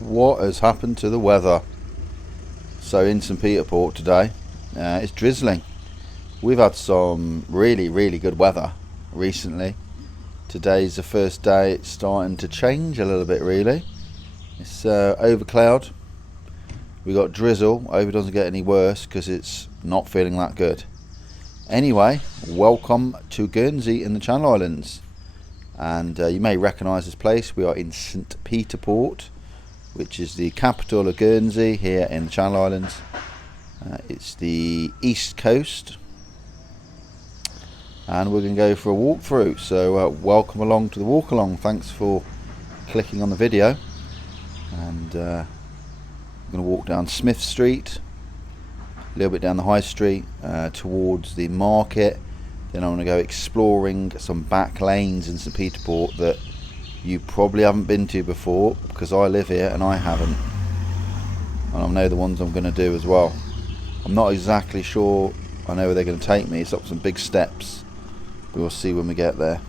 What has happened to the weather? So in St Peter Port today, it's drizzling. We've had some really good weather recently. Today's the first day it's starting to change a little bit really. It's over cloud. We got drizzle. I hope it doesn't get any worse because it's not feeling that good. Anyway, welcome to Guernsey in the Channel Islands. And you may recognise this place. We are in St Peter Port, which is the capital of Guernsey here in the Channel Islands. It's the east coast, and we're going to go for a walk through. So welcome along to the walk along. Thanks for clicking on the video. And we're going to walk down Smith Street, a little bit down the high street towards the market. Then I'm going to go exploring some back lanes in St Peter Port that you probably haven't been to before, because I live here and I haven't, and I know the ones I'm going to do as well. I'm not exactly sure I know where they're going to take me. It's up some big steps, but we'll see when we get there.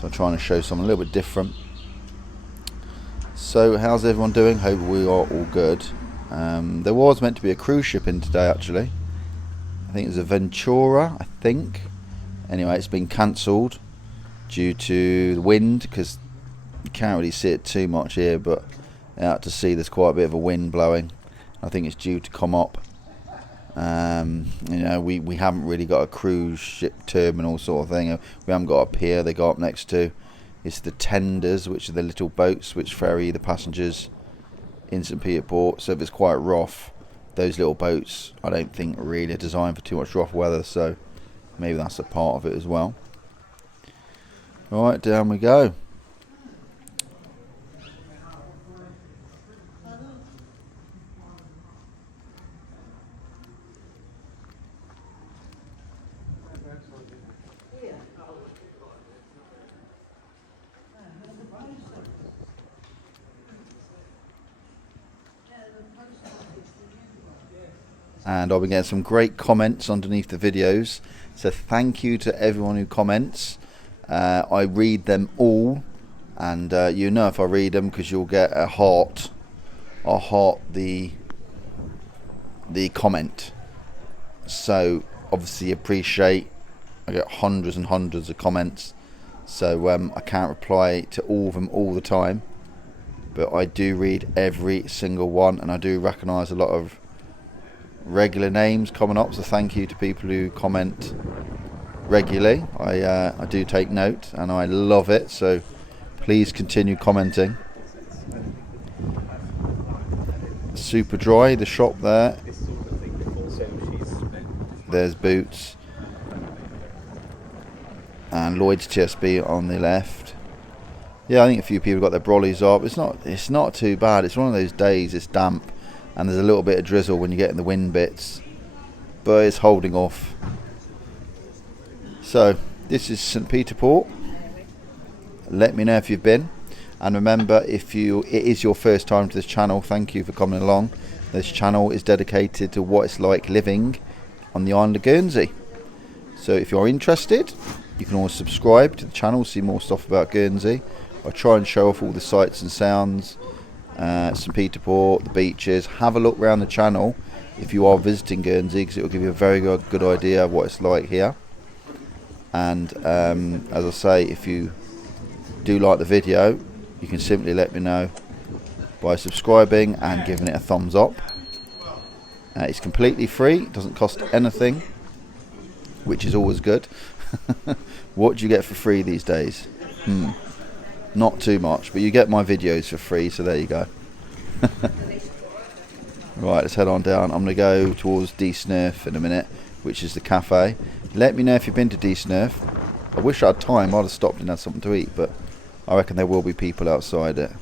So I'm trying to show something a little bit different. So how's everyone doing? Hope we are all good. There was meant to be a cruise ship in today actually. I think it was a Ventura, I think. Anyway, it's been cancelled due to the wind, because you can't really see it too much here, but out to sea there's quite a bit of a wind blowing. I think it's due to come up. We haven't really got a cruise ship terminal sort of thing. We haven't got a pier they go up next to. It's the tenders, which are the little boats which ferry the passengers in St Peter Port. So if it's quite rough, those little boats I don't think really are designed for too much rough weather, so maybe that's a part of it as well. Alright, down we go. And I've been getting some great comments underneath the videos, so thank you to everyone who comments. I read them all, and you know if I read them, because you'll get a heart. I'll heart the comment. So obviously appreciate. I get hundreds and hundreds of comments, so I can't reply to all of them all the time, but I do read every single one, and I do recognise a lot of regular names coming up, so thank you to people who comment regularly. I do take note and I love it, so please continue commenting. Super Dry, the shop there. There's Boots and Lloyd's TSB on the left. Yeah, I think a few people got their brollies up. It's not too bad. It's one of those days, it's damp and there's a little bit of drizzle when you get in the wind bits, but it's holding off. So this is St Peter Port. Let me know if you've been, and remember, if it is your first time to this channel, thank you for coming along. This channel is dedicated to what it's like living on the island of Guernsey. So if you're interested, you can always subscribe to the channel, see more stuff about Guernsey. I try and show off all the sights and sounds, St Peter Port, the beaches. Have a look around the channel if you are visiting Guernsey, because it will give you a very good idea of what it's like here. And as I say, if you do like the video, you can simply let me know by subscribing and giving it a thumbs up. It's completely free, it doesn't cost anything, which is always good. What do you get for free these days? Not too much, but you get my videos for free, so there you go. Right, let's head on down. I'm going to go towards D-Snurf in a minute, which is the cafe. Let me know if you've been to D-Snurf. I wish I had time, I'd have stopped and had something to eat, but I reckon there will be people outside it.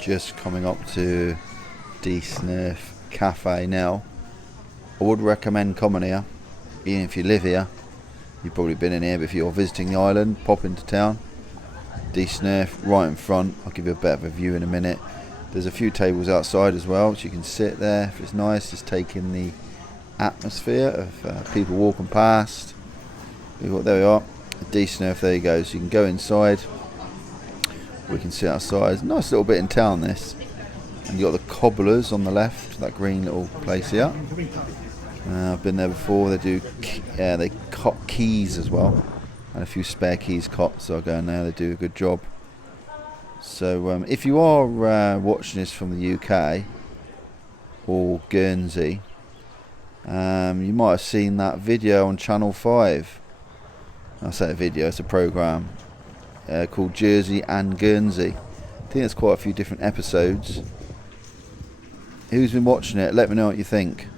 Just coming up to Deesnerf Cafe now. I would recommend coming here, even if you live here. You've probably been in here, but if you're visiting the island, pop into town. Deesnerf, right in front. I'll give you a bit of a view in a minute. There's a few tables outside as well, so you can sit there if it's nice, just taking the atmosphere of people walking past. There we are, Deesnerf, there you go. So you can go inside, we can sit outside. It's a nice little bit in town, this. And you've got the Cobblers on the left, that green little place here. I've been there before. They do they cop keys as well, and a few spare keys cops, so I go in there. They do a good job. So if you are watching this from the UK or Guernsey, you might have seen that video on Channel 5. I say a video, it's a programme called Jersey and Guernsey. I think there's quite a few different episodes. Who's been watching it? Let me know what you think.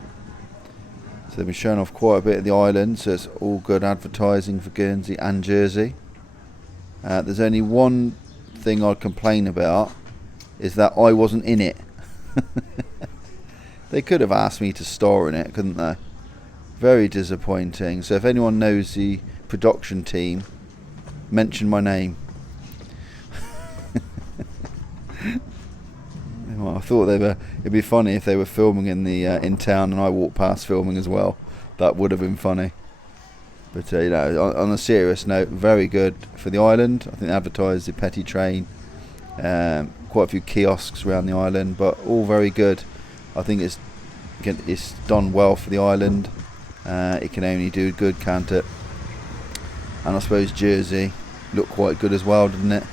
So they've been showing off quite a bit of the island, so it's all good advertising for Guernsey and Jersey. There's only one thing I'd complain about, is that I wasn't in it. They could have asked me to star in it, couldn't they? Very disappointing. So if anyone knows the production team, mention my name. Well, I thought it'd be funny if they were filming in town and I walked past filming as well. That would have been funny. But you know, on a serious note, very good for the island. I think they advertised the Petty train, quite a few kiosks around the island, but all very good. I think it's done well for the island. It can only do good, can't it? And I suppose Jersey looked quite good as well, didn't it?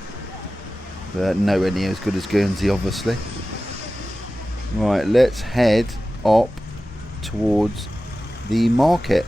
But nowhere near as good as Guernsey, obviously. Right, let's head up towards the market.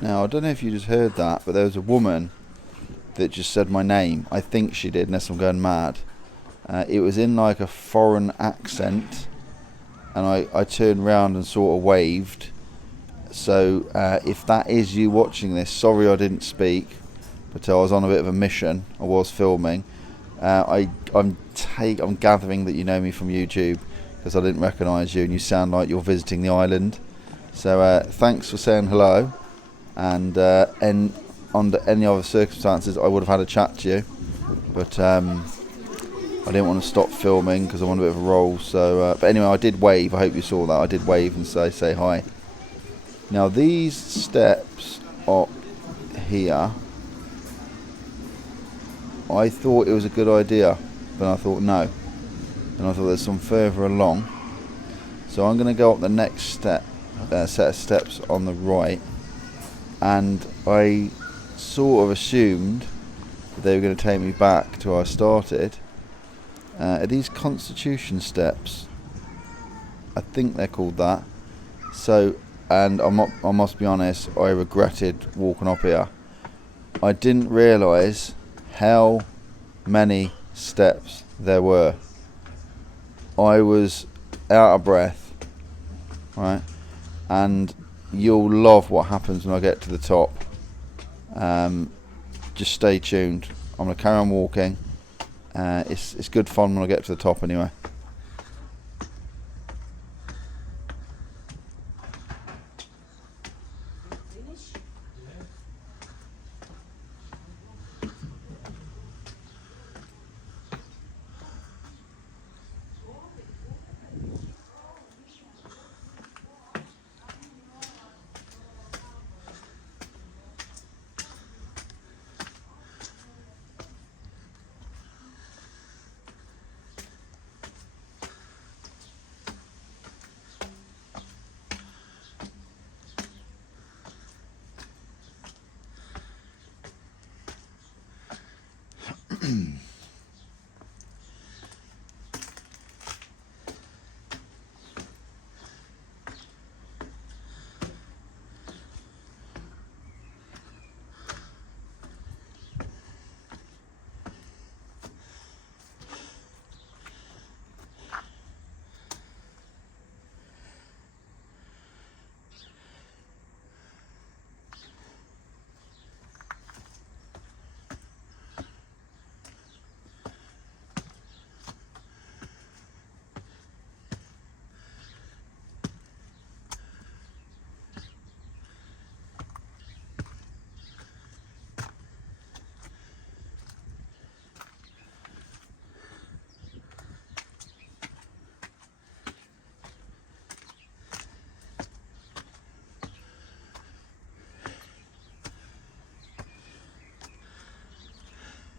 Now, I don't know if you just heard that, but there was a woman that just said my name. I think she did, unless I'm going mad. It was in like a foreign accent, and I turned round and sort of waved. So if that is you watching this, sorry I didn't speak, but I was on a bit of a mission. I was filming. I'm gathering that you know me from YouTube, because I didn't recognise you, and you sound like you're visiting the island. So thanks for saying hello. And under any other circumstances, I would have had a chat to you, but I didn't want to stop filming because I'm on a bit of a roll. So, but anyway, I did wave. I hope you saw that. I did wave and say hi. Now these steps up here, I thought it was a good idea, but I thought no, and I thought there's some further along. So I'm going to go up the next step, set of steps on the right. And I sort of assumed that they were going to take me back to where I started. Are these Constitution steps? I think they're called that. So, and I must be honest, I regretted walking up here. I didn't realise how many steps there were. I was out of breath, right? And you'll love what happens when I get to the top. Just stay tuned. I'm going to carry on walking. It's good fun when I get to the top anyway.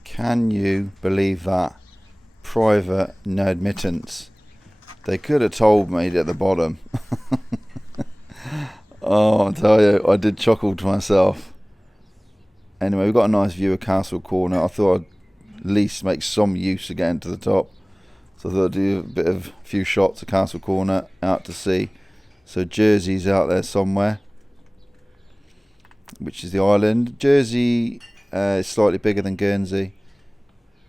Can you believe that? Private, no admittance. They could have told me at the bottom. Oh, I tell you, I did chuckle to myself. Anyway, we've got a nice view of Castle Corner. I thought I'd at least make some use of getting to the top. So I thought I'd do a few shots of Castle Corner out to sea. So Jersey's out there somewhere, which is the island. Jersey is slightly bigger than Guernsey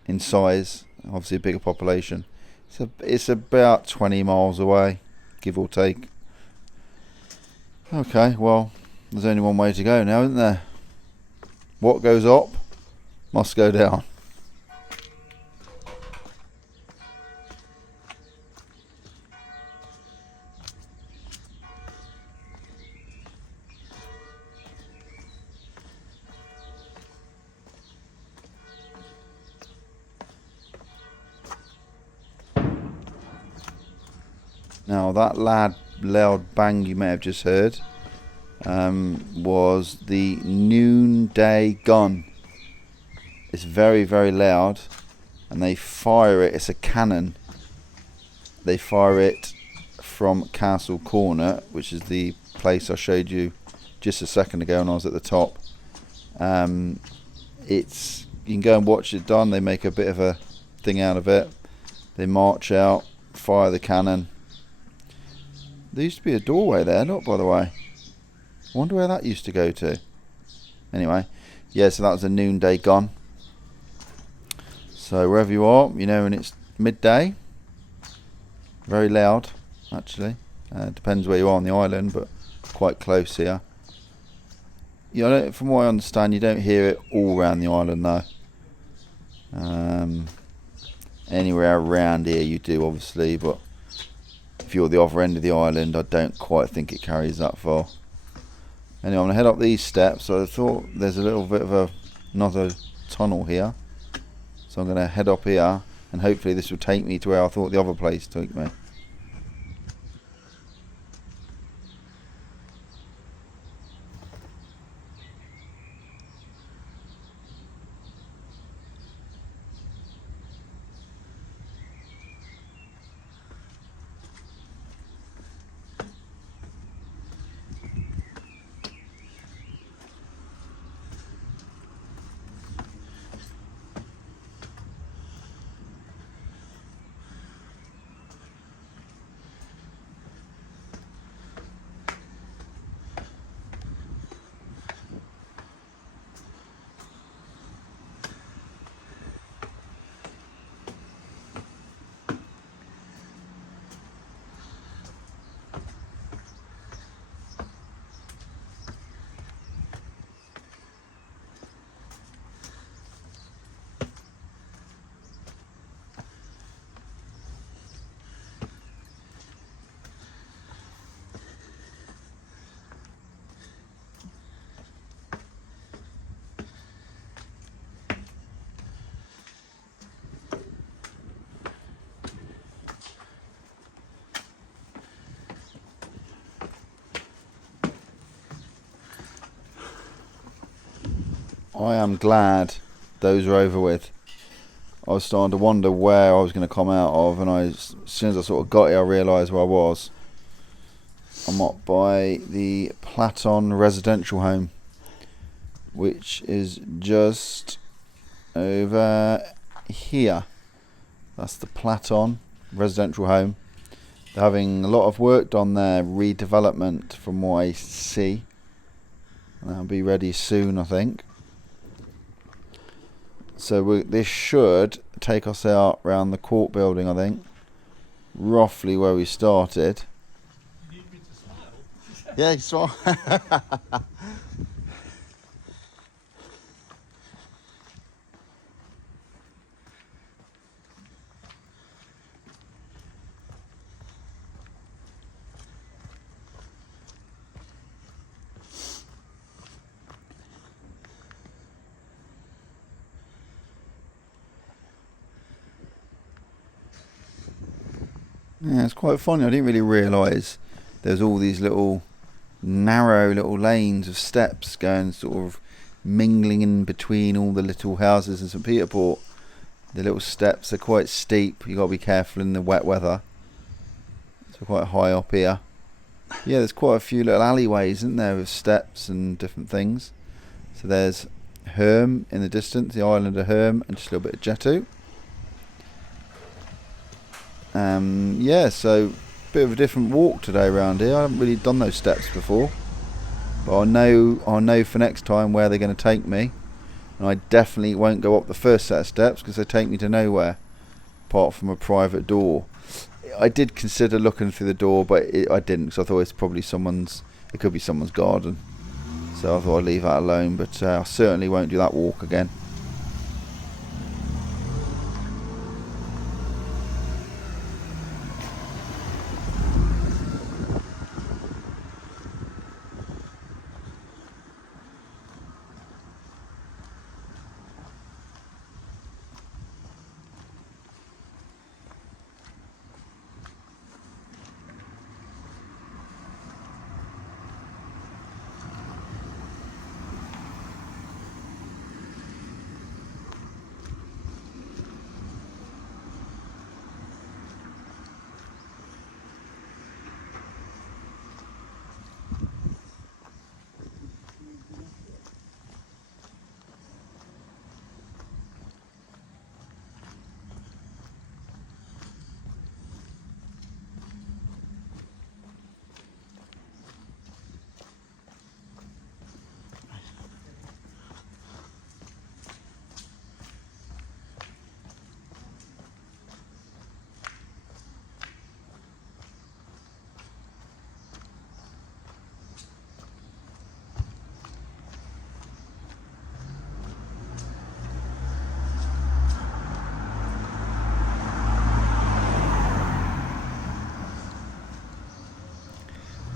in size, obviously a bigger population. It's about 20 miles away, give or take. Okay, well, there's only one way to go now, isn't there? What goes up must go down. Now that loud bang you may have just heard was the noonday gun. It's very, very loud, and they fire it. It's a cannon. They fire it from Castle Corner, which is the place I showed you just a second ago when I was at the top. You can go and watch it done. They make a bit of a thing out of it. They march out, fire the cannon. There used to be a doorway there, look, by the way. I wonder where that used to go to. Anyway, yeah, so that was a noonday gun. So wherever you are, you know, when it's midday, very loud, actually. Depends where you are on the island, but quite close here. You know, from what I understand, you don't hear it all around the island, though. Anywhere around here you do, obviously, but if you're at the other end of the island, I don't quite think it carries that far. Anyway, I'm going to head up these steps. So I thought there's a little bit of another tunnel here. So I'm going to head up here, and hopefully this will take me to where I thought the other place took me. I am glad those are over with. I was starting to wonder where I was going to come out of, and as soon as I sort of got here, I realised where I was. I'm up by the Platon residential home, which is just over here. That's the Platon residential home. They're having a lot of work done there, redevelopment from what I see. That'll be ready soon, I think. So this should take us out around the court building, I think. Roughly where we started. You need me to smile? Yeah, smile. Yeah, it's quite funny. I didn't really realise there's all these little narrow little lanes of steps going sort of mingling in between all the little houses in St Peter Port. The little steps are quite steep. You've got to be careful in the wet weather. So quite high up here. Yeah, there's quite a few little alleyways, isn't there, with steps and different things. So there's Herm in the distance, the island of Herm, and just a little bit of Jetto. Yeah, so bit of a different walk today around here. I haven't really done those steps before, but I know for next time where they're going to take me, and I definitely won't go up the first set of steps because they take me to nowhere apart from a private door. I did consider looking through the door, but I didn't, because I thought it's probably it could be someone's garden, so I thought I'd leave that alone. But I certainly won't do that walk again.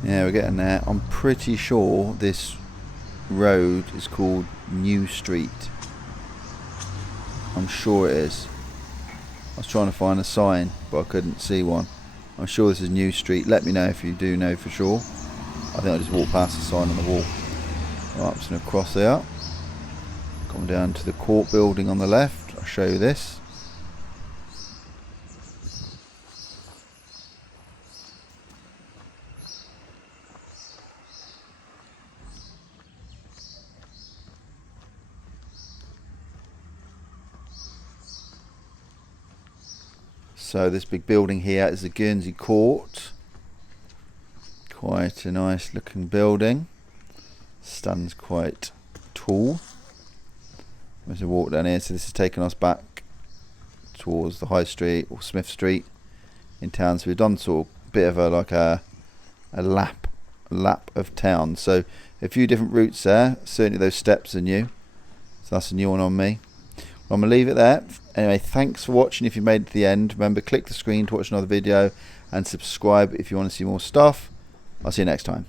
Yeah, we're getting there. I'm pretty sure this road is called New Street. I'm sure it is. I was trying to find a sign, but I couldn't see one. I'm sure this is New Street. Let me know if you do know for sure. I think I just walked past the sign on the wall. Right, I'm just going to cross there. Come down to the court building on the left. I'll show you this. So this big building here is the Guernsey Court. Quite a nice looking building. Stands quite tall. As we walk down here, so this is taking us back towards the High Street or Smith Street in town. So we've done sort of a bit of a lap of town. So a few different routes there. Certainly those steps are new. So that's a new one on me. I'm going to leave it there. Anyway, thanks for watching. If you made it to the end, remember, click the screen to watch another video and subscribe if you want to see more stuff. I'll see you next time.